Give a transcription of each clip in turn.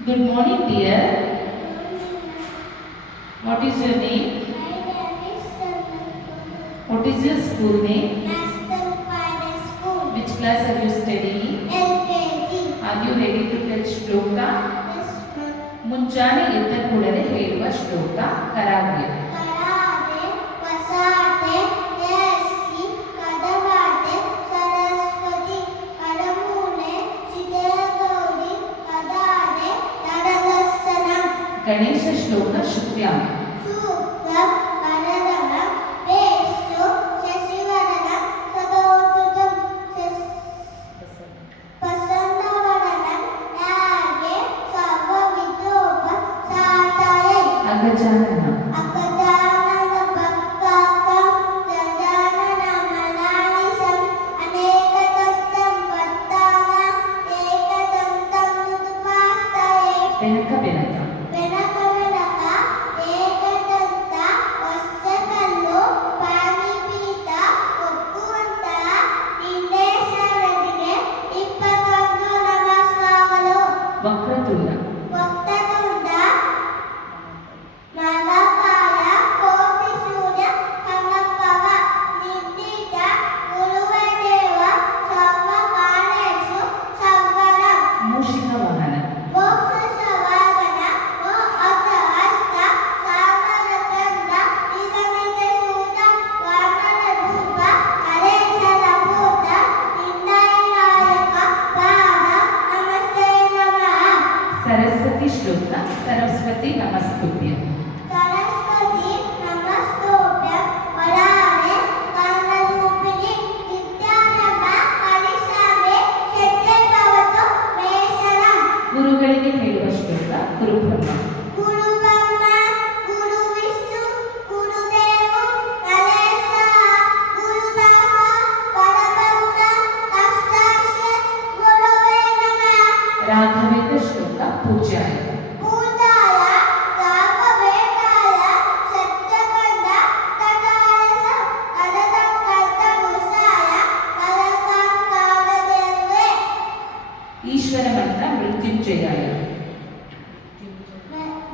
Good morning, dear. What is your name? What is your school name? National Private School. Which class are you studying? LKG. Are you ready to tell shloka? Yes, ma'am. ಮುಂಜಾನೆ ಎದ್ದ ಕೂಡಲೇ ಹೇಳುವ ಶ್ಲೋಕ ಕರಾಗ್ಯ. ಕರಾದೆ, ವಸಾತೆ, ಯಸ್ಸಿ, ಕದವಾತೆ, ಸರಸ್ವತಿ, ಕಡಮೂಲೆ, ಸಿದ್ದೇಗೌಡಿ, ಕದಾದೆ, ತಡದರ್ಶನಂ. ಗಣೇಶ ಶ್ಲೋಕ ಶುಕ್ಲ್ಯಾಂ. ಶುಕ್ಲಂ, ವರದಂ, waste, ಶಶಿವದನಂ, ಸದೋತುತಂ, ಪ್ರಸನ್ನವದನಂ, ಯಾಗೆ ಸರ್ವವಿಧೋಪ ಸಾತಯೈ. ಅಗಜಾನನ. ಅಗಜಾನನ ಭಕ್ತಾಕಂ Gajanana ಮನಾನಿಸಂ ಅನೇಕದಂತಂ ಭಕ್ತಾನಾಂ ಏಕದಂತಂ ಉಪಸ್ಥಾಯೈ. Benaka Benaka. Benaka Benaka Ekadanta ವತ್ಸಕಲ್ಲು ಪಾಣಿಪೀಠ ಒಪ್ಪುವಂತ ಲಿಂಗೇಶ್ವರನಿಗೆ 21 ನಮಸ್ಕಾರಗಳು. ವಕ್ರತುಂಡ. ವಕ್ರತುಂಡ ಮಹಾಕಾಯ ಕೋಟಿ ಸೂರ್ಯ ಸಮಪ್ರಭ ನಿರ್ಭೀತ ಗುರುವದೇವ ಸರ್ವಕಾಲೇಷು ಸರ್ವದಂ. ಮೂಷಿಕ ವಾಹನ. ಮೋಕ್ಷಸವಾಗನ ಓ ಅರ್ಥಹಸ್ತ ಸಾಗರಕಂದ ನಿಗಮಿತ ಸೂತ ವಾಮನ ರೂಪ ಹರೇಶನ ಭೂತ ಇಂದ್ರನಾಯಕ ಪಾದ ನಮಸ್ತೆ ನಮಃ. ಸರಸ್ವತಿ ಶ್ಲೋಕ. ಸರಸ್ವತಿ ನಮಸ್ತುಭ್ಯಂ. ಸರಸ್ವತಿ ನಮಸ್ತೋಭ್ಯಂ ವರಾನೆ ಕಾರಣರೂಪಿಣಿ ವಿದ್ಯಾರಂಭ ಪರಿಶ್ರಮೆ ಶಕ್ತಿ ಭವತು ಮೇಷರಂ. ಗುರುಗಳಿಗೆ ಹೇಳುವ ಶ್ಲೋಕ ಗುರುಬ್ರಹ್ಮ. ಗುರು ಬ್ರಹ್ಮ ಗುರು ವಿಷ್ಣು ಗುರುದೇವೋ ಮಹೇಶ್ವರ ಗುರುನಾಥ ಪರಬ್ರಹ್ಮ ತಸ್ಮೈ ಗುರವೇ ನಮಃ. ರಾಘವೇಂದ್ರ ಶ್ಲೋಕ ಪೂಜ್ಯಾಯ. ಭೂತಾಯ ರಾಘವೇಂದ್ರಾಯ ಸತ್ಯಗಂಧ ತದಾರಸ ಕಲದಂಕರ್ತಗುಸಾಯ ಕಲಕಂಕಾರದೇವೇ. ಈಶ್ವರ ಮಂತ್ರ ಮೃತ್ಯುಂಜಯಾಯ.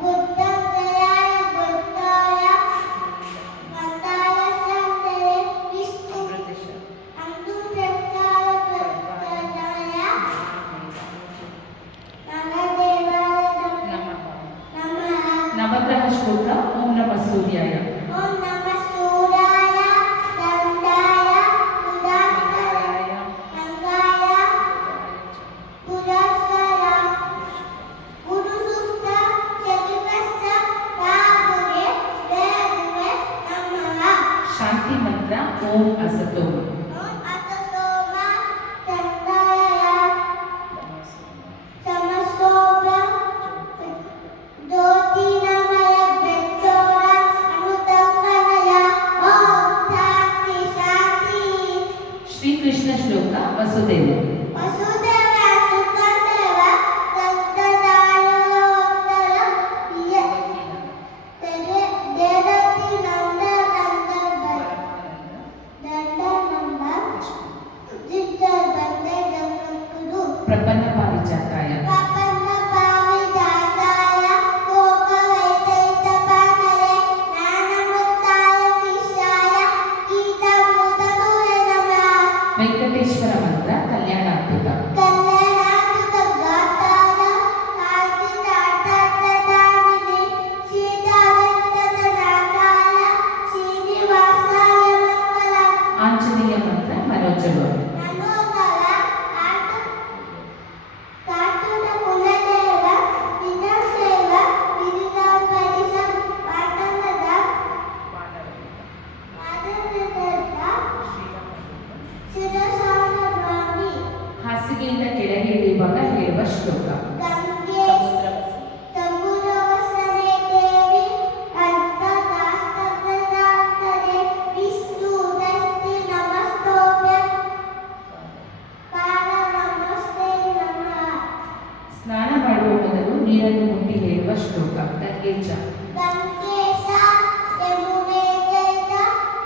ಬುದ್ಧಂತರಾಯ ಬುದ್ಧಾಯ ಮಂದಾಯ ಸಂತರೇ ವಿಷ್ಣು ಅಮೃತಂತಾಯ ಪ್ರತ್ಯಯ ನಮದೇವಾಯ ನಮಃ. ನವಗ್ರಹ ಶ್ಲೋಕ. ಓಂ ನಮಃ ಸೂರ್ಯಾಯ. ಓಂ ನಮಃ ಸೂರ್ಯಾಯ ದಂಡಾಯ ಉದಾಸರಾಯ ಅಂಗಾಯ ಉದಾಸರ ಗುರುಸುಸ್ತ ಚತುರ್ವಸ್ತ ರಾಹುಗೆ ದೇವೇ ನಮಃ. ಶಾಂತಿ ಮಂತ್ರ. ಓಂ ಅಸತೋ. ಓಂ ಅತಸೋಮ ಚಂದಾಯ ಸಮಸೋಮ ಜ್ಯೋತಿರ್ಮಯ ಬೆಟ್ಟೋರ ಅನುತಂಗನಯ. ಓಂ ಶಾಂತಿ ಶಾಂತಿ. ಶ್ರೀಕೃಷ್ಣ ಶ್ಲೋಕ. ವಸುದೇವ. ವಸುದೇವ ಸುಖದೇವ ದತ್ತದಾಯೋತ್ತರಂ ದೇವಕಿ ನಂದನಂದನ ದಂಡನಂದ ಜಿಜ್ಜರ್ ಬಂದೆ ಜಗದ್ಗುರು. ಪ್ರಪನ್ನ ಪಾರಿಜಾತಾಯ. ಪ್ರಪನ್ನ ಪಾರಿಜಾತಾಯ ಲೋಕವೈತೈತಪಾನಯೇ ಜ್ಞಾನಮುಕ್ತಾಯ ಕೃಷ್ಣಾಯ ಗೀತಾಮೃತಸುರೇ ನಮಃ. ವೆಂಕಟೇಶ್ವರ ಮಂತ್ರ. ಕಲ್ಯಾಣಾದ್ಭುತ. ಕಲ್ಯಾಣಾದ್ಭುತ ಗಾತಾಯ ಕಾಂಚಿತಾರ್ಥದಾಯಿನಿ ಸೀತಾವಂದನಾಥಾಯ ಶ್ರೀನಿವಾಸಾಯ ಮಂಗಲಂ. ಆಂಜನೇಯ ಮಂತ್ರ. ಮನೋಜವ. ಮನೋಹರ ಕಾಟುಡ ಕುಲದೇವ ವಿನರ್ದೇವ ವಿದಿತಾಂಬರಿಸಂ ಪಾಟನದ ಮಾದನದ ಶಿರಸಾನಭಾಮಿ. ಹಾಸಿಗೆಯಿಂದ ಕೆಳಗೆ ಇಳಿಯುವಾಗ ಹೇಳುವ ಶ್ಲೋಕ. ಗಂಗೆ ಸಮುದ್ರವಸನೆ ದೇವಿ ಹಸ್ತದಾಸ್ತದಾಂತರೆ ವಿಷ್ಣು ದಸ್ತಿ ನಮಸ್ತೋಭ್ಯಂ ಪಾದ ನಮಸ್ತೆ ನಮಃ. ಸ್ನಾನ ಮಾಡುವ ಮೊದಲು ನೀರನ್ನು ಮುಟ್ಟಿ ಹೇಳುವ ಶ್ಲೋಕ. ಗಂಗೇಚ. ಗಂಗೇಶ ಯಮುನೆ ಚೈತ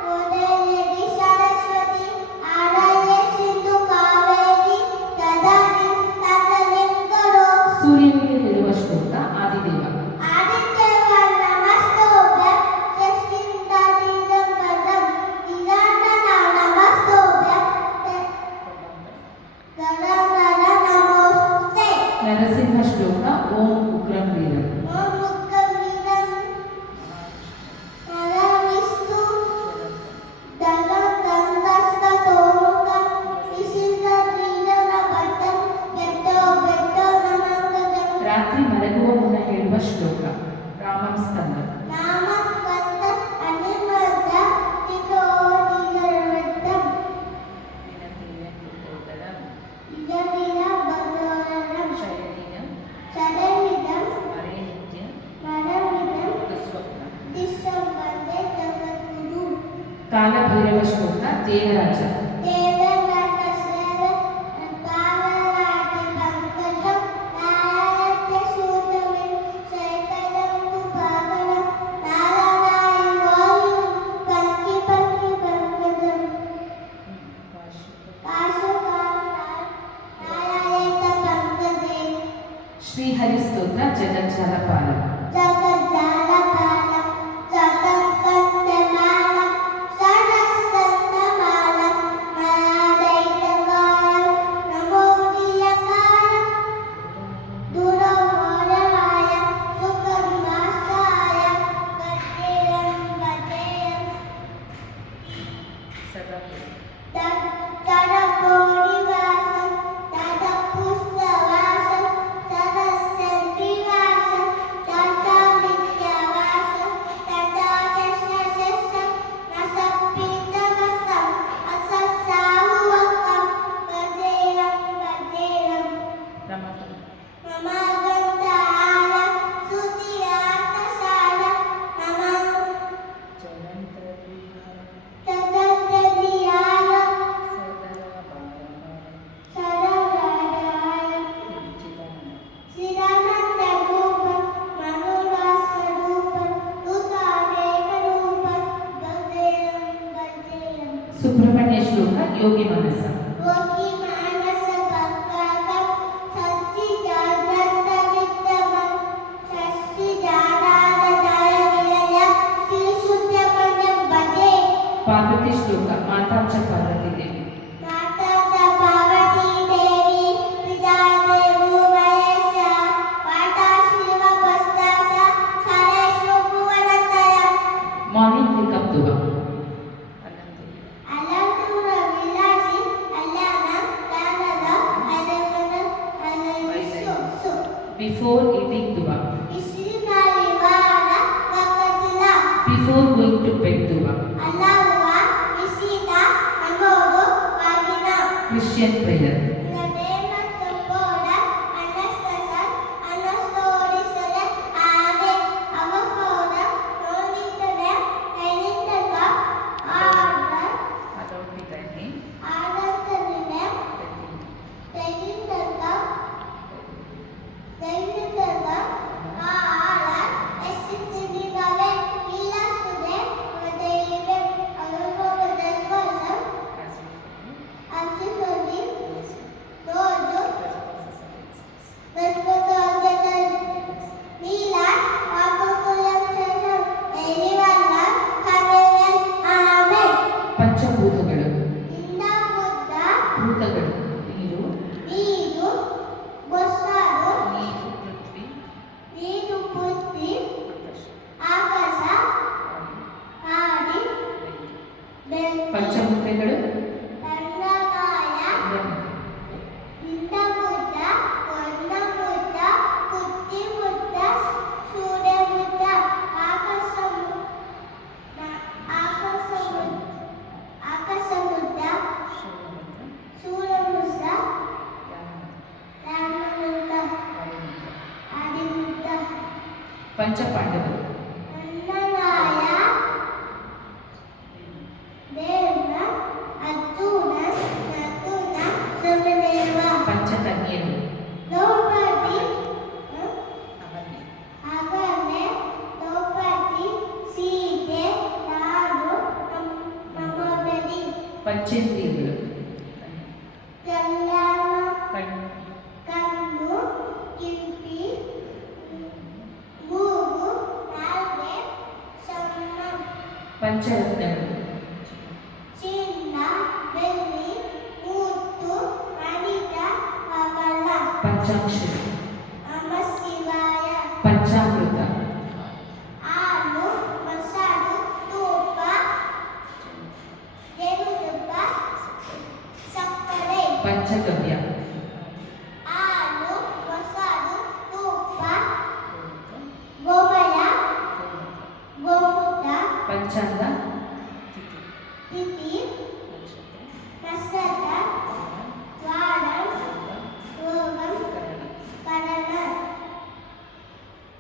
ಗೋದಾವರಿ ಸರಸ್ವತಿ ಆರಣ್ಯ ಸಿಂಧು ಕಾವೇರಿ ಗದಾನಿ ಸಕಲಿಂಗರೋ. ಸೂರ್ಯನಿಗೆ ಹೇಳುವ ಶ್ಲೋಕ ಆದಿದೇವ. ಆದಿತ್ಯವ ನಮಸ್ತೋಭ್ಯಂ ಷಷ್ಠಿಂದಾದಿದಂ ಪದಂ ನಿರಾಂತನ ನಮಸ್ತೋಭ್ಯಂ ಗಣಗಣ ನಮೋಸ್ತುತೆ. ನರಸಿಂಹ ಶ್ಲೋಕ ಓಂ ಉಗ್ರಂ ವೀರಂ. ಓಂ ಉಗ್ರಂ ವೀರಂ ನರವಿಷ್ಣು ದಂತಸ್ತತೋಮುಖಂ ವಿಶಿಖದ್ರೀಜನ ಭಟ್ಟಂ ಬೆಟ್ಟೋ ಬೆಟ್ಟೋ ನಮಃಗಜಂ. ರಾತ್ರಿ ಮಲಗುವ ಮುನ್ನ ಹೇಳುವ ಶ್ಲೋಕ ರಾಮಂ ಸ್ಕಂದ. ನಾಮಸ್ಕಂದ ಅನಿಮದ್ದ ತಿಕೋದಿಗರ್ವೃತ್ತಂ ಇಗಮಿನ ಬದೋರಣಂ ಶರಣಿದಂ ಮರವಿದಂ ದಿಶಂ ಬಂದೆ ಜಗದ್ಗುರು. ಕಾಲಭೈರವ ಶ್ಲೋಕ ದೇವರಾಜ. ದೇವಗಣ ಸೇವ ಕಾಲರಾಟಿ ಪಂಕಜಂ ನಾರಾಯಣ ಸೂತಮಿಂ ಶೈಕಲಂ ಕುಪಾಗಣ ನಾರಾಯಣ ವಾಯು ಪಂಕಿ ಪಂಕಿ ಪಂಕಜಂ ನಾರಾಯಣ ಪಂಕಜೇ. ಶ್ರೀಹರಿ ಸ್ತೋತ್ರ ಜಗಜ್ಜಾಲಪಾಲ. ಜಗಜ್ಜಾಲಪಾಲಂ ಜಗತ್ಕಂದಮಾಲಂ ಸರಸ್ಸನ್ನಮಾಲಂ ಮಲಾದೈತಗಾಲಂ ನಮೋದಿಯಕಾಲಂ ದುರಮೋರವಾಯಂ ಸುಕರ್ಮಾಸಾಯಂ ಗಜೇಯಂ ಗಜೇಯಂ ತಡಕೋಡಿವಾಸಂ ತಡಪುಸ್ತವಾಸಂ ಸರಸ್ಸಂದಿವಾಸಂ ತಡಮಿತ್ಯವಾಸಂ ತಡಾಶಶಶಂ ನಸಪ್ಪೀತವಸಂ ಅಸಸ್ಸಾಹುವಕಂ ಗಜೇಯಂ ಗಜೇಯಂ ನಮಗಂಧಾಯ ಸುತಿಯಾತಶಾಯ ನಮಃ ಜಗದ್ಗದಿಯಾಯ ಶರಣಾಯ ಶಿರಾನಂದರೂಪಂ ಮನುರಾಸರೂಪಂ ಋತಾನೇಕರೂಪಂ ಗಜೇಯಂ ಗಜೇಯಂ. ಸುಬ್ರಹ್ಮಣ್ಯ ಶ್ಲೋಕ ಯೋಗಿ ಮನಸ್ಸ. ಯೋಗಿ ಮಾನಸ ಗಂಗಾಕಂ ಸಚ್ಚಿದಾನಂದವಿದ್ಯಮಂ ಷಷ್ಠಿಜಾನಾನದಾಯ ವಿಲಯಂ ಶ್ರೀಶುದ್ಧಮನ್ಯಂ ಭಜೆ. ಪಾರ್ವತಿ ಶ್ಲೋಕ ಮಾತಾಂಚ ಪಾರ್ವತಿ ದೇವಿ. ಮಾತಾ ಚ ಪಾರ್ವತೀ ದೇವಿ ವಿಜಾತೆ ಭೂಮಯೇಶ ವಾಟಾ ಶಿವಪಸ್ತಾಸ ಸರೇಶು ಭುವನತ್ರಯಂ. ಮಾರ್ನಿಂಗ್ ವೇಕಪ್ ದುವಾ. ಅಲಂತುರ ವಿಲಾಸಿ ಅಲ್ಲನ ಗಾನದ ಅಲಗನ ಅಲೈಸು ಬಿಫೋರ್ ಈಟಿಂಗ್ ದುವಾ. ಇಸಿನಾಲಿವಾದ ವಕತಿಲ ಬಿಫೋರ್ ಗೋಯಿಂಗ್ ಟು ಬೆಡ್ ದುವಾ. ಅಲ್ಲವ್ವ ವಿಸಿದ ಅನ್ನೋದು ವಾಗಿನ ಕ್ರಿಶ್ಚಿಯನ್ ಪ್ರೇಯರ್. ಗಡೇನ ತಪ್ಪೋಡ ಅನಸ್ತಸ ಅನಸ್ತೋಡಿಸಲ ಆದೆ ಅವಸೋದ ನೋಡಿತಡೆ ಕೈಲಿಂದಕ ಆರ್ಡರ್ ಆಡರ್ತದಿದೆ ಕೈಲಿಂದಕ ಆಡ ಎಸ್ಸಿದ್ದಿದ್ದಾವೆ ವಿಲಾಸುದೆ ಮದೈವೆ ಅನುಭವದ ಸ್ಪರ್ಶ ಅನ್ಸಿಸೋದಿ ರೋಜು ದಸ್ಪತಾಜದ ನೀಲ ವಾಕುಕುಲಂ ಶೇಷಂ ಎಲಿವಲ್ಲ ಕಮೆಯನ್ ಆಮೆನ್. ಪಂಚಭೂತಗಳು. ಇಂದ ಬುದ್ಧ ಭೂತಗಳು ನೀರು, ನೀರು ಬಸ್ಸಾರು ನೀರು ಪೃಥ್ವಿ, ನೀರು ಪೃಥ್ವಿ ಆಕಾಶ ಹಾಡಿ ಬೆಂಕಿ ಪಂಚಭೂತಗಳು ತಣ್ಣಗಾಯ ಇಂದ ಬುದ್ಧ ಒಣ್ಣ ಬುದ್ಧ ಕುತ್ತಿ ಬುದ್ಧ ಸೂರ್ಯ ಬುದ್ಧ ಆಕಾಶ ಬುದ್ಧ ಸೂರ್ಯ ಬುದ್ಧ ರಾಮ ಬುದ್ಧ ಆದಿ ಬುದ್ಧ ಪಂಚಪಾಂಡವರು. ಅಣ್ಣನಾಯ ದೇವ ಅರ್ಜುನ ನಕುಲ ಸಹದೇವ ಪಂಚಕನ್ಯರು. ದ್ರೌಪದಿ ಅಗನೆ ದ್ರೌಪದಿ ಸೀತೆ ನಾನು ನಮೋದರಿ ಪಂಚೇಂದ್ರಿಯಗಳು. ಕಲ್ಯಾಣ ಕಣ್ಣು, ಕಣ್ಣು ಕಿಂಪಿ ಪಂಚರತ್ನಗಳು ಚಿನ್ನ, ಬೆಳ್ಳಿ, ಮುತ್ತು, ಅನಿತ, ಹವಳ. ಪಂಚಾಕ್ಷರಿ ನಮ ಶಿವಾಯ. ಪಂಚಾಮೃತ ಹಾಲು, ಮೊಸರು, ತುಪ್ಪ, ಜೇನುತುಪ್ಪ, ಸಕ್ಕರೆ. ಪಂಚಗವ್ಯ ಹಾಲು, ಮೊಸರು, ತುಪ್ಪ, ಗೋಮಯ, ಗೋಮೂತ್ರ, ಪಂಚಾಂಗ ತಿಥಿ, ನಕ್ಷತ್ರ, ವಾರ, ರೋಗಂ, ಕರಣ.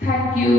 Thank you